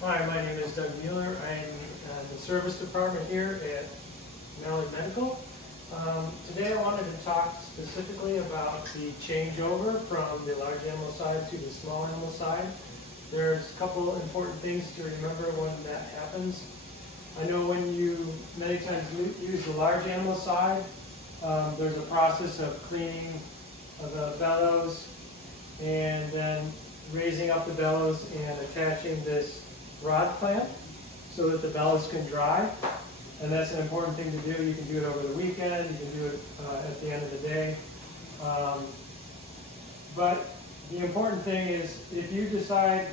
Hi, my name is Doug Mueller. I'm in the service department here at Maryland Medical. Today I wanted to talk specifically about the changeover from the large animal side to the small animal side. There's a couple important things to remember when that happens. I know when you many times use the large animal side, there's a process of cleaning of the bellows and then raising up the bellows and attaching this rod clamp so that the bellows can dry. And that's an important thing to do. You can do it over the weekend, you can do it at the end of the day. But the important thing is if you decide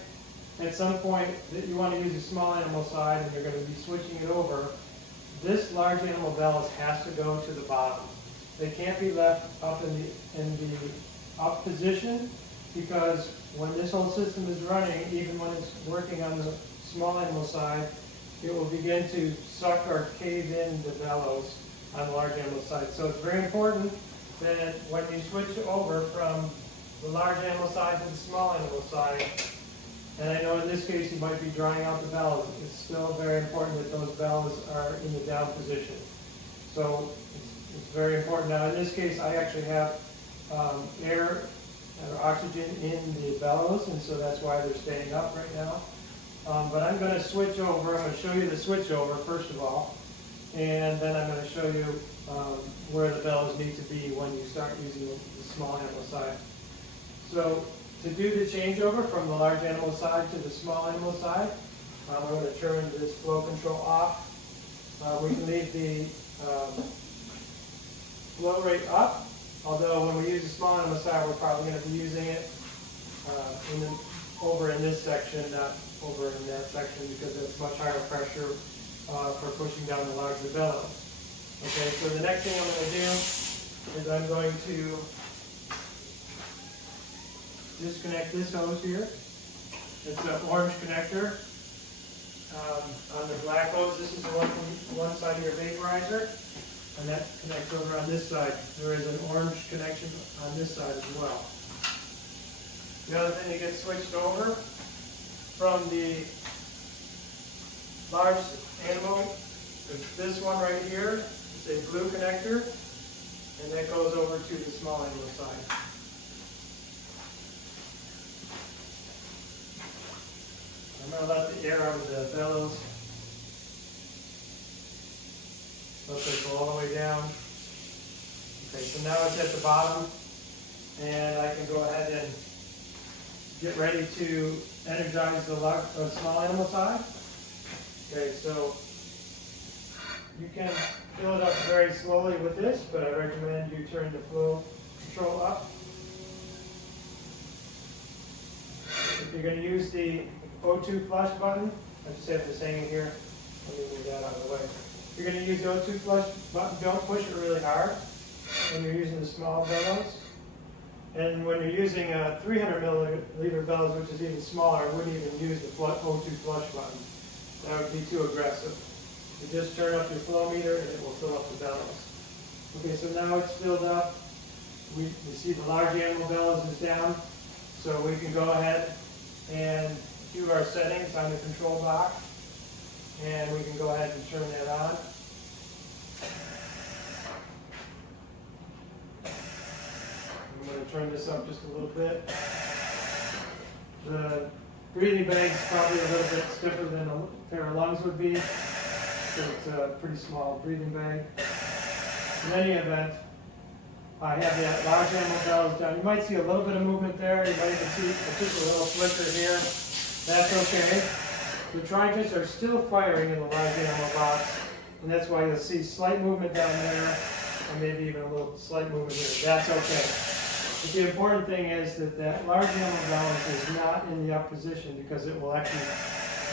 at some point that you want to use a small animal side and you're going to be switching it over, this large animal bellows has to go to the bottom. They can't be left up in the up position, because when this whole system is running, even when it's working on the small animal side, it will begin to suck or cave in the bellows on the large animal side. So it's very important that when you switch over from the large animal side to the small animal side, and I know in this case you might be drying out the bellows, it's still very important that those bellows are in the down position. So it's very important. Now in this case I actually have air or oxygen in the bellows, and so that's why they're staying up right now. But I'm going to switch over. I'm going to show you the switch over first of all, and then I'm going to show you where the bellows need to be when you start using the small animal side. So to do the changeover from the large animal side to the small animal side, I'm going to turn this flow control off. We can leave the flow rate up, although when we use the small animal side, we're probably going to be using it over in this section, not over in that section, because it's much higher pressure for pushing down the larger bellows. Okay, so the next thing I'm going to do is I'm going to disconnect this hose here. It's an orange connector. On the black hose, this is the one from one side of your vaporizer, and that connects over on this side. There is an orange connection on this side as well. The other thing that gets switched over from the large animal is this one right here. It's a blue connector, and that goes over to the small animal side. I'm going to let the air out of the bellows. Let it go all the way down. Okay, so now it's at the bottom, and I can go ahead and get ready to energize the small animal side. Okay, so you can fill it up very slowly with this, but I recommend you turn the flow control up. If you're going to use the O2 flush button, I just have the saying here. Let me move that out of the way. If you're going to use the O2 flush button, don't push it really hard when you're using the small bellows. And when you're using a 300 milliliter bellows, which is even smaller, I wouldn't even use the O2 flush button. That would be too aggressive. You just turn up your flow meter and it will fill up the bellows. Okay, so now it's filled up. We see the large animal bellows is down, so we can go ahead and do our settings on the control box, and we can go ahead and turn that on. I'm going to turn this up just a little bit. The breathing bag is probably a little bit stiffer than a pair of lungs would be, so it's a pretty small breathing bag. In any event, I have that large animal bellows down. You might see a little bit of movement there. You might even see just a little flicker here. That's okay. The trigens are still firing in the large animal box, and that's why you'll see slight movement down there, and maybe even a little slight movement here. That's okay. But the important thing is that that large animal bellows is not in the up position, because it will actually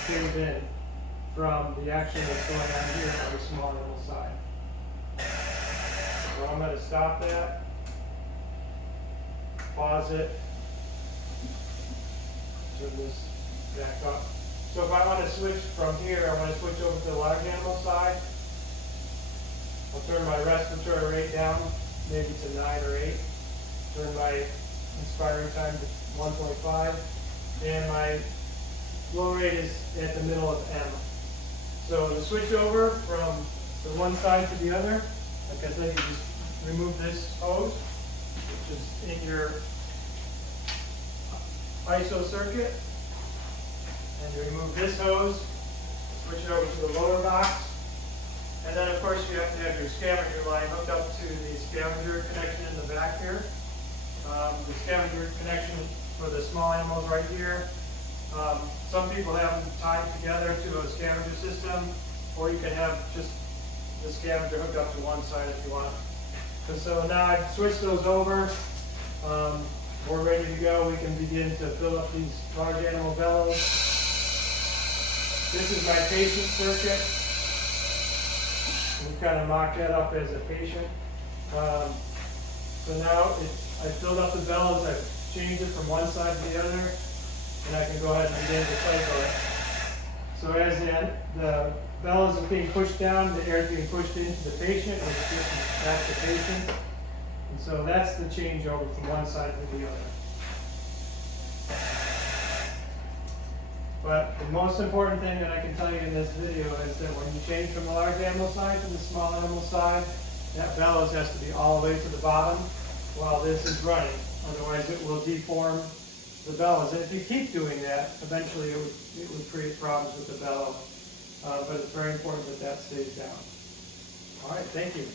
cave in from the action that's going on here on the small animal side. So I'm going to stop that, pause it, turn this back up. So if I want to switch from here, I want to switch over to the large animal side. I'll turn my respiratory rate down, maybe to 9 or 8. Turn my inspiring time to 1.5, and my flow rate is at the middle of M. So to switch over from the one side to the other, like I said, you just remove this hose, which is in your ISO circuit, and you remove this hose, switch it over to the lower box, and then of course you have to have your scavenger line hooked up to the scavenger connection in the back here. The scavenger connection for the small animals right here. Some people have them tied together to a scavenger system, or you can have just the scavenger hooked up to one side if you want. So now I've switched those over. We're ready to go. We can begin to fill up these large animal bellows. This is my patient circuit. We kind of mock that up as a patient. So now I filled up the bellows. I've changed it from one side to the other, and I can go ahead and begin to cycle it. So as the bellows is being pushed down, the air is being pushed into the patient, and it's pushed back to the patient. And so that's the changeover from one side to the other. But the most important thing that I can tell you in this video is that when you change from the large animal side to the small animal side, that bellows has to be all the way to the bottom while this is running. Otherwise it will deform the bellows. And if you keep doing that, eventually it would create problems with the bellow. But it's very important that that stays down. All right, thank you.